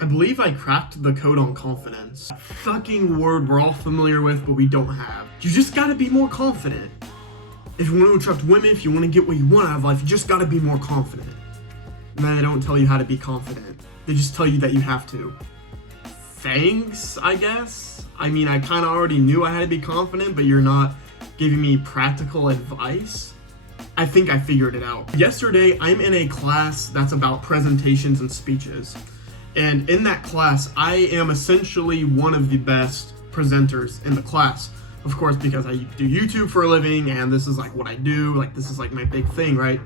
I believe I cracked the code on confidence. A fucking word we're all familiar with, but we don't have. You just gotta be more confident. If you want to attract women, if you want to get what you want out of life, you just gotta be more confident. And then they don't tell you how to be confident. They just tell you that you have to. Thanks, I guess? I mean, I kind of already knew I had to be confident, but you're not giving me practical advice. I think I figured it out. Yesterday, I'm in a class that's about presentations and speeches. And in that class, I am essentially one of the best presenters in the class. Of course, because I do YouTube for a living, and this is like what I do, like this is like my big thing, right?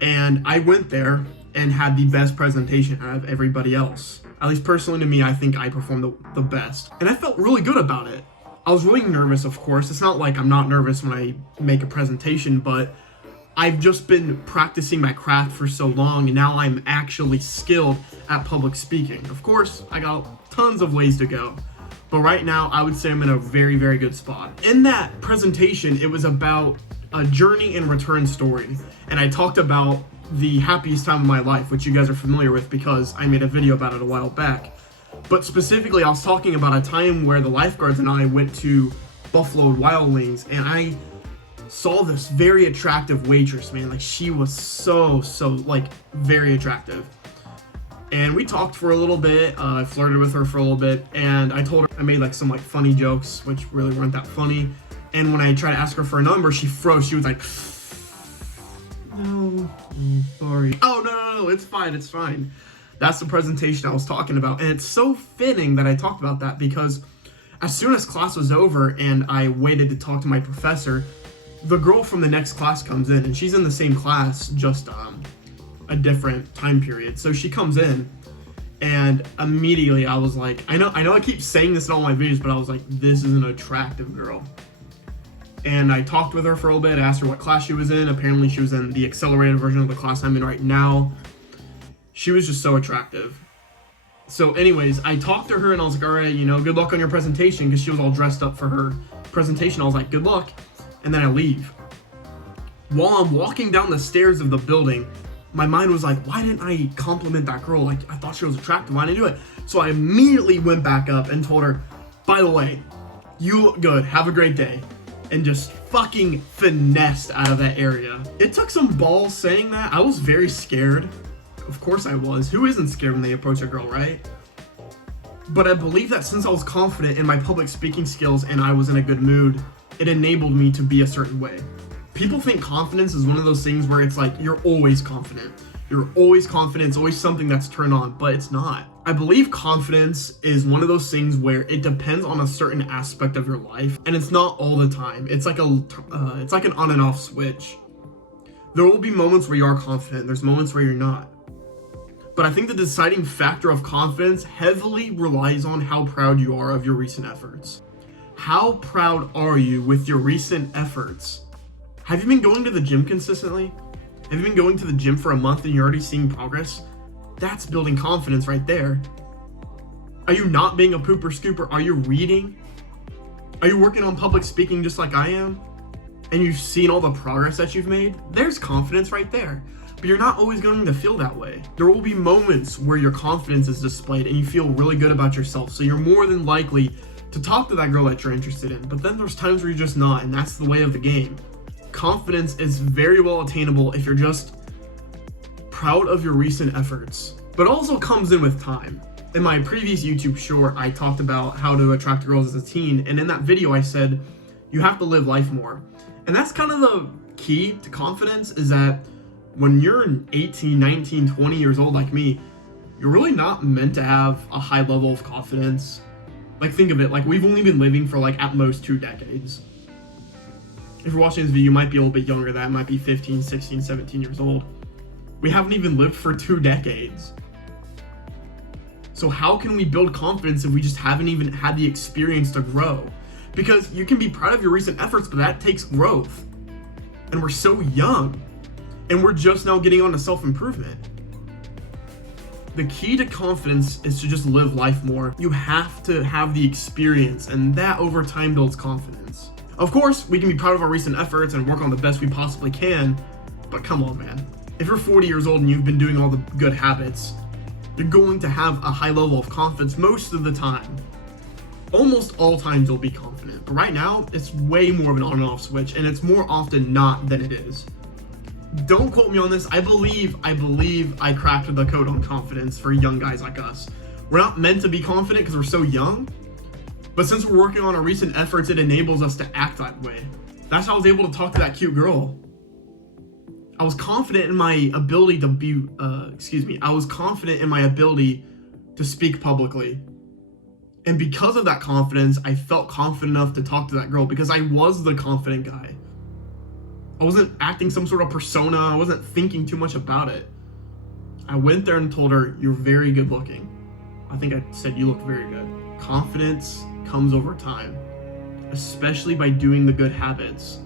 And I went there and had the best presentation out of everybody else. At least personally to me, I think I performed the best. And I felt really good about it. I was really nervous, of course. It's not like I'm not nervous when I make a presentation, but I've just been practicing my craft for so long, and now I'm actually skilled at public speaking. Of course, I got tons of ways to go, but right now I would say I'm in a very, very good spot. In that presentation, it was about a journey and return story, and I talked about the happiest time of my life, which you guys are familiar with because I made a video about it a while back. But specifically, I was talking about a time where the lifeguards and I went to Buffalo Wild Wings, and I saw this very attractive waitress, man. Like, she was so like very attractive, and we talked for a little bit. I flirted with her for a little bit, and I told her I made like some like funny jokes which really weren't that funny. And when I tried to ask her for a number, she froze. She was like, no, sorry. Oh no, it's fine. That's the presentation I was talking about, and it's so fitting that I talked about that because as soon as class was over and I waited to talk to my professor, the girl from the next class comes in, and she's in the same class, just a different time period. So she comes in, and immediately I was like, I know I keep saying this in all my videos, but I was like, this is an attractive girl. And I talked with her for a little bit, asked her what class she was in. Apparently she was in the accelerated version of the class I'm in right now. She was just so attractive. So anyways, I talked to her and I was like, all right, good luck on your presentation, because she was all dressed up for her presentation. I was like, good luck. And then I leave. While I'm walking down the stairs of the building, my mind was like, why didn't I compliment that girl? Like, I thought she was attractive. Why didn't I do it? So I immediately went back up and told her, by the way, you look good. Have a great day. And just fucking finessed out of that area. It took some balls saying that. I was very scared. Of course I was. Who isn't scared when they approach a girl, right? But I believe that since I was confident in my public speaking skills and I was in a good mood, it enabled me to be a certain way. People think confidence is one of those things where it's like, you're always confident. You're always confident. It's always something that's turned on, but it's not. I believe confidence is one of those things where it depends on a certain aspect of your life, and it's not all the time. It's like an on and off switch. There will be moments where you are confident. There's moments where you're not. But I think the deciding factor of confidence heavily relies on how proud you are of your recent efforts. How proud are you with your recent efforts? Have you been going to the gym consistently? Have you been going to the gym for a month and you're already seeing progress? That's building confidence right there. Are you not being a pooper scooper? Are you reading? Are you working on public speaking just like I am? And you've seen all the progress that you've made? There's confidence right there. But you're not always going to feel that way. There will be moments where your confidence is displayed and you feel really good about yourself. So you're more than likely to talk to that girl that you're interested in. But then there's times where you're just not, and that's the way of the game. Confidence is very well attainable if you're just proud of your recent efforts, but also comes in with time. In my previous YouTube short, I talked about how to attract girls as a teen, and in that video I said, you have to live life more. And that's kind of the key to confidence, is that when you're 18, 19, 20 years old like me, you're really not meant to have a high level of confidence. Like, think of it, like we've only been living for like at most 2 decades. If you're watching this video, you might be a little bit younger than that, might be 15, 16, 17 years old. We haven't even lived for 2 decades. So how can we build confidence if we just haven't even had the experience to grow? Because you can be proud of your recent efforts, but that takes growth. And we're so young. And we're just now getting on to self-improvement. The key to confidence is to just live life more. You have to have the experience, and that over time builds confidence. Of course, we can be proud of our recent efforts and work on the best we possibly can, but come on, man. If you're 40 years old and you've been doing all the good habits, you're going to have a high level of confidence most of the time. Almost all times you'll be confident, but right now it's way more of an on and off switch, and it's more often not than it is. Don't quote me on this. I believe I cracked the code on confidence for young guys like us. We're not meant to be confident because we're so young, but since we're working on our recent efforts, it enables us to act that way. That's how I was able to talk to that cute girl. I was confident in my ability to be, I was confident in my ability to speak publicly. And because of that confidence, I felt confident enough to talk to that girl because I was the confident guy. I wasn't acting some sort of persona. I wasn't thinking too much about it. I went there and told her, "You're very good looking." I think I said, "You look very good." Confidence comes over time, especially by doing the good habits.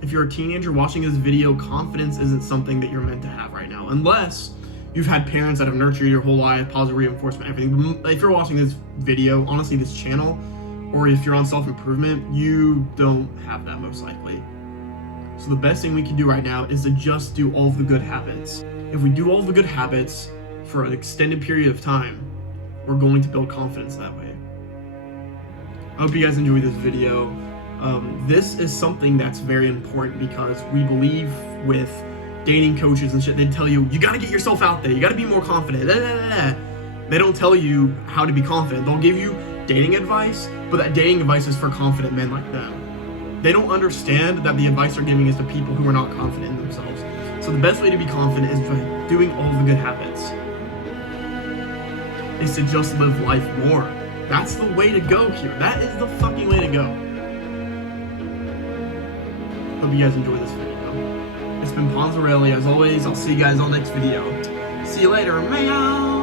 If you're a teenager watching this video, confidence isn't something that you're meant to have right now, unless you've had parents that have nurtured you your whole life, positive reinforcement, everything. But if you're watching this video, honestly, this channel, or if you're on self-improvement, you don't have that most likely. So the best thing we can do right now is to just do all of the good habits. If we do all of the good habits for an extended period of time, we're going to build confidence that way. I hope you guys enjoyed this video. This is something that's very important because we believe with dating coaches and shit, they tell you, you gotta get yourself out there, you gotta be more confident. They don't tell you how to be confident. They'll give you dating advice, but that dating advice is for confident men like them. They don't understand that the advice they're giving is to people who are not confident in themselves. So the best way to be confident is by doing all the good habits. Is to just live life more. That's the way to go here. That is the fucking way to go. Hope you guys enjoy this video. It's been Ponzarelli. As always, I'll see you guys on next video. See you later. Meow.